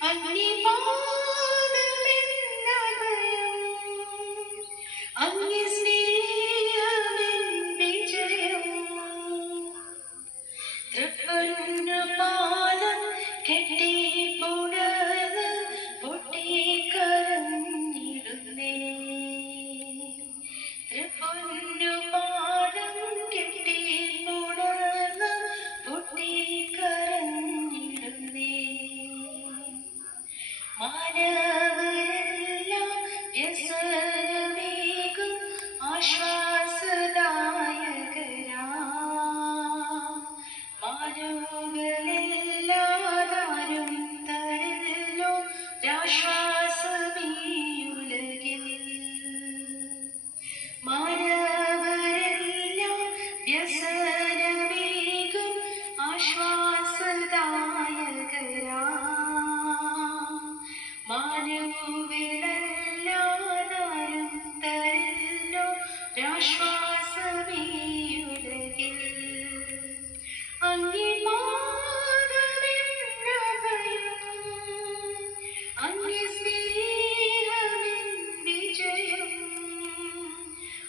and, and, and,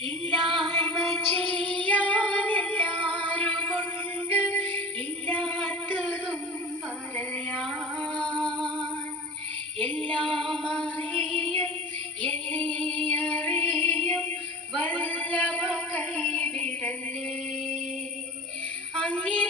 ഇല്ലായ്മ ചെയ്യാനെല്ലാരുമുണ്ട് ഇല്ലാത്തതും പറയാൻ എല്ലാം അറിയും എന്നെ അറിയും വല്ലവ കൈവിടല്ലേ? അങ്ങനെ